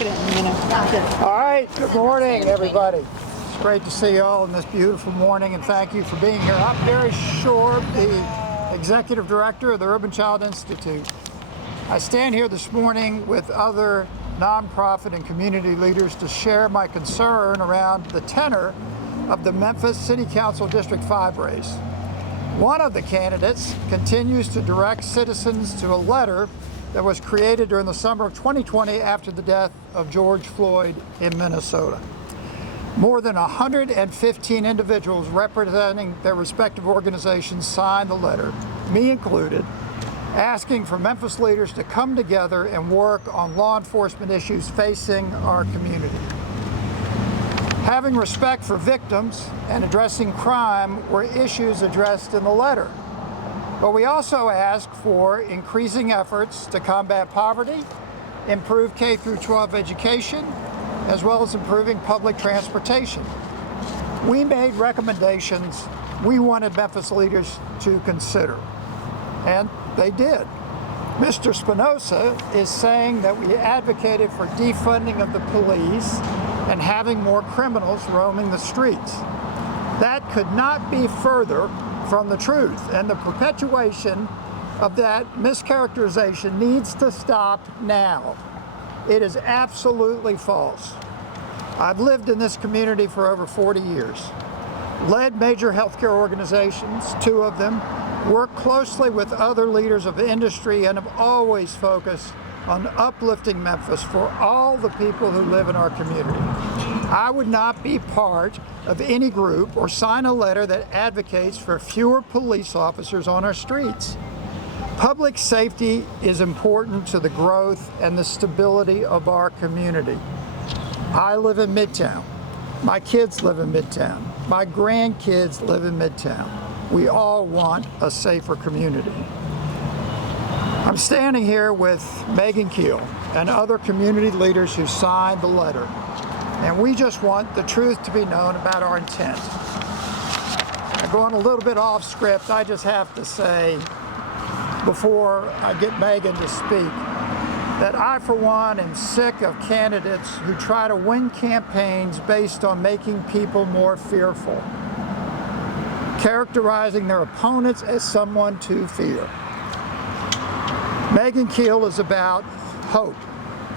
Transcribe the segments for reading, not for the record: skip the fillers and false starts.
All right, good morning, everybody. It's great to see you all on this beautiful morning, and thank you for being here. I'm Darrell, Shorb, the Executive Director of the Urban Child Institute. I stand here this morning with other nonprofit and community leaders to share my concern around the tenor of the Memphis City Council District 5 race. One of the candidates continues to direct citizens to a letter that was created during the summer of 2020 after the death of George Floyd in Minnesota. More than 115 individuals representing their respective organizations signed the letter, me included, asking for Memphis leaders to come together and work on law enforcement issues facing our community. Having respect for victims and addressing crime were issues addressed in the letter. But we also ask for increasing efforts to combat poverty, improve K-12 education, as well as improving public transportation. We made recommendations we wanted Memphis leaders to consider, and they did. Mr. Spinoza is saying that we advocated for defunding of the police and having more criminals roaming the streets. That could not be further from the truth, and the perpetuation of that mischaracterization needs to stop now. It is absolutely false. I've lived in this community for over 40 years, led major healthcare organizations, 2 of them, worked closely with other leaders of industry, and have always focused on uplifting Memphis for all the people who live in our community. I would not be part of any group or sign a letter that advocates for fewer police officers on our streets. Public safety is important to the growth and the stability of our community. I live in Midtown. My kids live in Midtown. My grandkids live in Midtown. We all want a safer community. I'm standing here with Meggan Kiel and other community leaders who signed the letter, and we just want the truth to be known about our intent. I'm going a little bit off script. I just have to say, before I get Meggan to speak, that I, for one, am sick of candidates who try to win campaigns based on making people more fearful, characterizing their opponents as someone to fear. Meggan Kiel is about hope.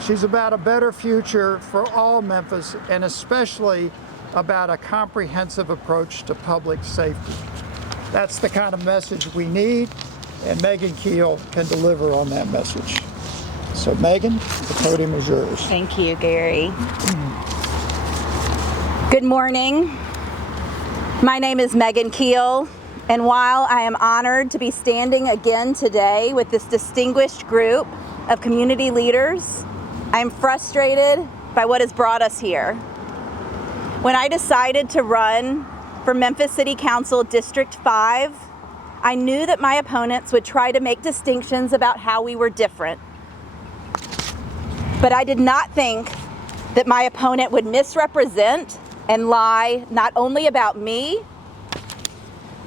She's about a better future for all Memphis, and especially about a comprehensive approach to public safety. That's the kind of message we need, and Meggan Kiel can deliver on that message. So Meggan, the podium is yours. Thank you, Gary. Good morning. My name is Meggan Kiel, and while I am honored to be standing again today with this distinguished group of community leaders, I am frustrated by what has brought us here. When I decided to run for Memphis City Council District 5, I knew that my opponents would try to make distinctions about how we were different. But I did not think that my opponent would misrepresent and lie not only about me,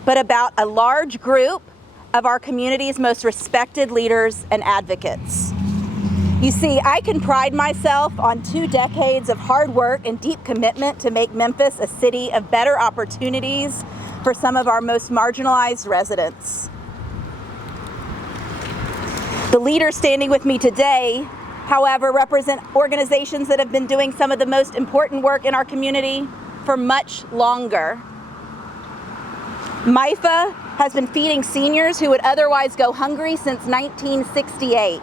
but about a large group of our community's most respected leaders and advocates. You see, I can pride myself on 2 decades of hard work and deep commitment to make Memphis a city of better opportunities for some of our most marginalized residents. The leaders standing with me today, however, represent organizations that have been doing some of the most important work in our community for much longer. MIFA has been feeding seniors who would otherwise go hungry since 1968.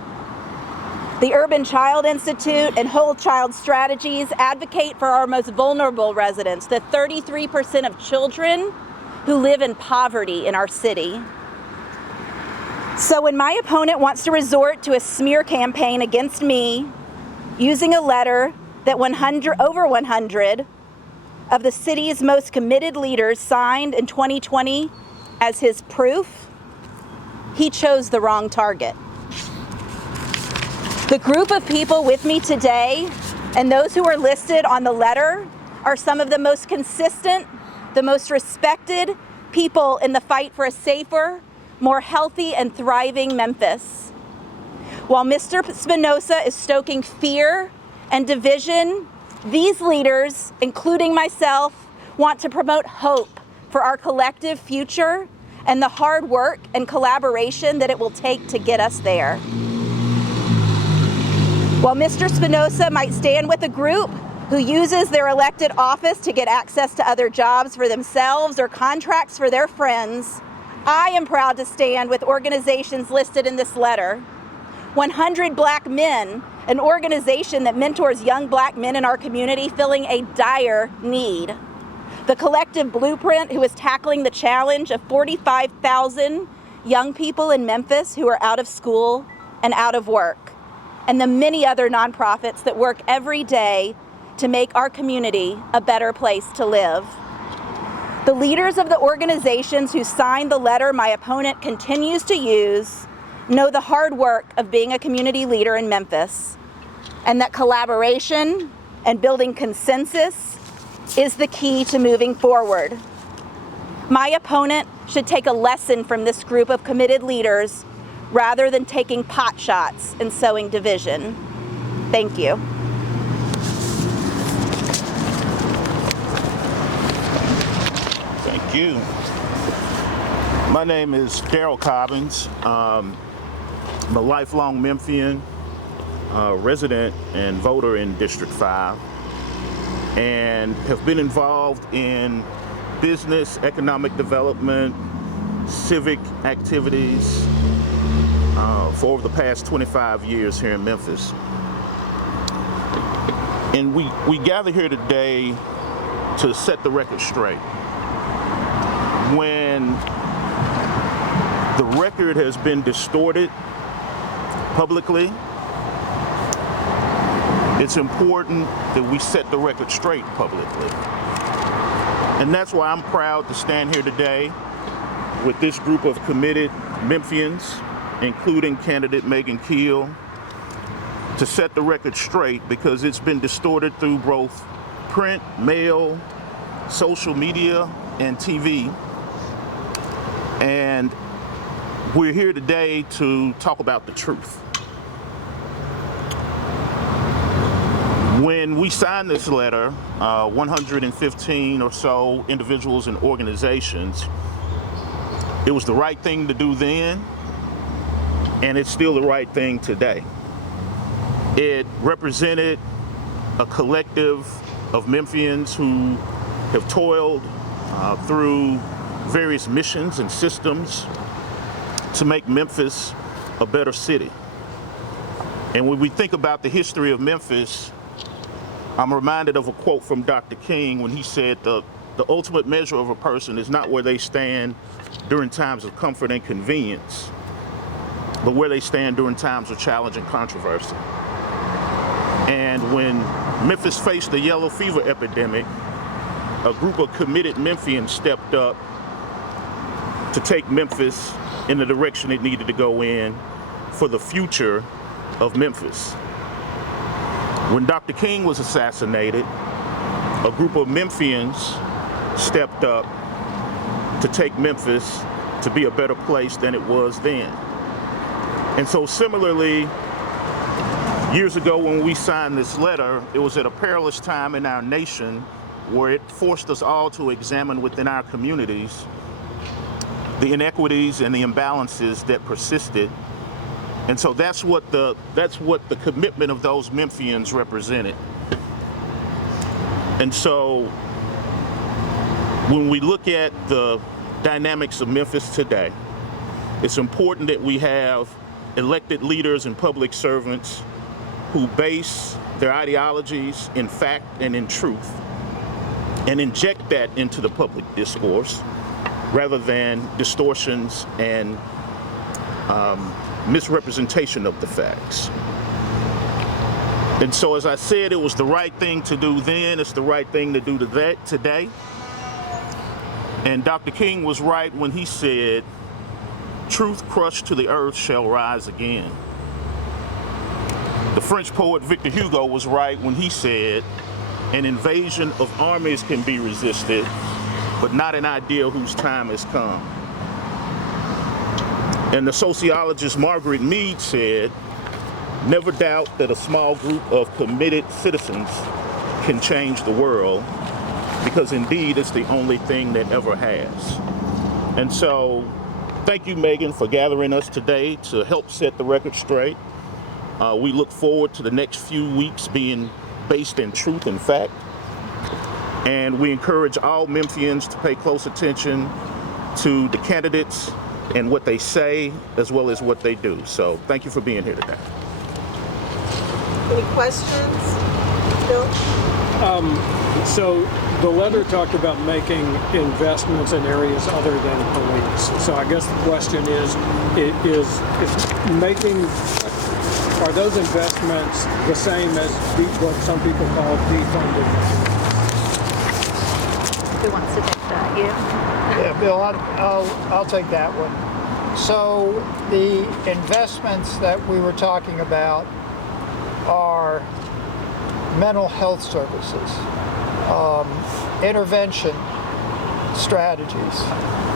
The Urban Child Institute and Whole Child Strategies advocate for our most vulnerable residents, the 33% of children who live in poverty in our city. So when my opponent wants to resort to a smear campaign against me, using a letter that over 100 of the city's most committed leaders signed in 2020 as his proof, he chose the wrong target. The group of people with me today and those who are listed on the letter are some of the most consistent, the most respected people in the fight for a safer, more healthy and thriving Memphis. While Mr. Spinoza is stoking fear and division, these leaders, including myself, want to promote hope for our collective future and the hard work and collaboration that it will take to get us there. While Mr. Spinoza might stand with a group who uses their elected office to get access to other jobs for themselves or contracts for their friends, I am proud to stand with organizations listed in this letter. 100 Black Men, an organization that mentors young Black men in our community filling a dire need. The Collective Blueprint, who is tackling the challenge of 45,000 young people in Memphis who are out of school and out of work. And the many other nonprofits that work every day to make our community a better place to live. The leaders of the organizations who signed the letter my opponent continues to use know the hard work of being a community leader in Memphis, and that collaboration and building consensus is the key to moving forward. My opponent should take a lesson from this group of committed leaders rather than taking pot shots and sowing division. Thank you. Thank you. My name is Darrell Cobbins. I'm a lifelong Memphian, resident and voter in District 5, and have been involved in business, economic development, civic activities for over the past 25 years here in Memphis. And we gather here today to set the record straight. When the record has been distorted publicly, it's important that we set the record straight publicly. And that's why I'm proud to stand here today with this group of committed Memphians, including candidate Meggan Kiel, to set the record straight, because it's been distorted through both print, mail, social media, and TV. And we're here today to talk about the truth. When we signed this letter, 115 or so individuals and organizations, it was the right thing to do then, and it's still the right thing today. It represented a collective of Memphians who have toiled through various missions and systems to make Memphis a better city. And when we think about the history of Memphis, I'm reminded of a quote from Dr. King when he said the ultimate measure of a person is not where they stand during times of comfort and convenience, but where they stand during times of challenge and controversy. And when Memphis faced the yellow fever epidemic, a group of committed Memphians stepped up to take Memphis in the direction it needed to go in for the future of Memphis. When Dr. King was assassinated, a group of Memphians stepped up to take Memphis to be a better place than it was then. And so similarly, years ago when we signed this letter, it was at a perilous time in our nation where it forced us all to examine within our communities the inequities and the imbalances that persisted. And so that's what the commitment of those Memphians represented. And so when we look at the dynamics of Memphis today, it's important that we have elected leaders and public servants who base their ideologies in fact and in truth and inject that into the public discourse rather than distortions and misrepresentation of the facts. And so, as I said, it was the right thing to do then, it's the right thing to do today. And Dr. King was right when he said, "Truth crushed to the earth shall rise again." The French poet Victor Hugo was right when he said, "An invasion of armies can be resisted, but not an idea whose time has come." And the sociologist Margaret Mead said, Never doubt that a small group of committed citizens can change the world, because indeed it's the only thing that ever has. And so, thank you, Meggan, for gathering us today to help set the record straight. We look forward to the next few weeks being based in truth and fact. And we encourage all Memphians to pay close attention to the candidates and what they say, as well as what they do. So thank you for being here today. Any questions, Bill? So the letter talked about making investments in areas other than police. So I guess the question is are those investments the same as what some people call defunded? Who wants to take that? You? Yeah, Bill, I'll take that one. So the investments that we were talking about are mental health services, intervention strategies.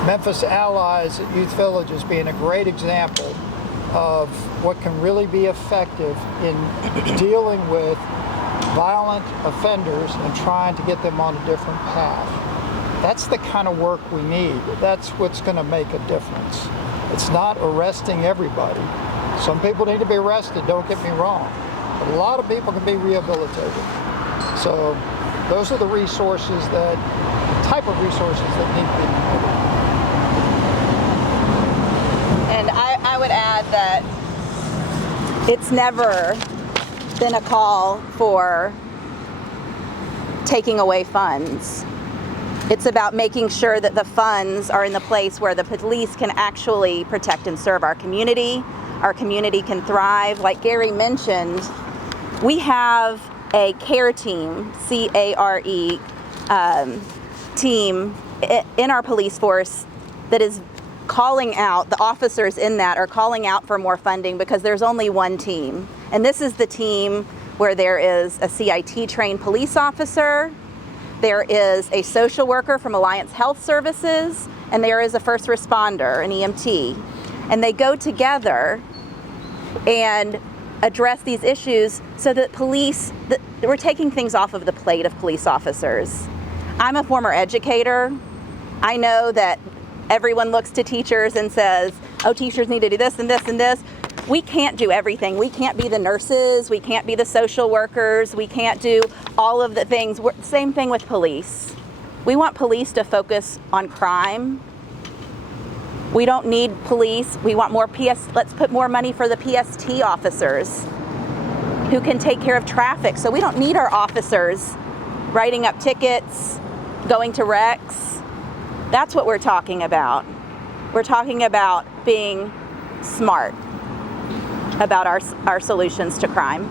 Memphis Allies at Youth Villages being a great example of what can really be effective in dealing with violent offenders and trying to get them on a different path. That's the kind of work we need. That's what's going to make a difference. It's not arresting everybody. Some people need to be arrested, don't get me wrong. But a lot of people can be rehabilitated. So those are the type of resources that need to be provided. And I would add that it's never been a call for taking away funds. It's about making sure that the funds are in the place where the police can actually protect and serve our community. Our community can thrive. Like Gary mentioned, we have a CARE team, C-A-R-E, team in our police force that is calling out, the officers in that are calling out for more funding because there's only one team. And this is the team where there is a CIT trained police officer, there is a social worker from Alliance Health Services, and there is a first responder, an EMT. And they go together and address these issues so that we're taking things off of the plate of police officers. I'm a former educator. I know that everyone looks to teachers and says, oh, teachers need to do this and this and this. We can't do everything. We can't be the nurses. We can't be the social workers. We can't do all of the things. Same thing with police. We want police to focus on crime. We don't need police. We want more let's put more money for the PST officers who can take care of traffic. So we don't need our officers writing up tickets, going to wrecks. That's what we're talking about. We're talking about being smart about our solutions to crime.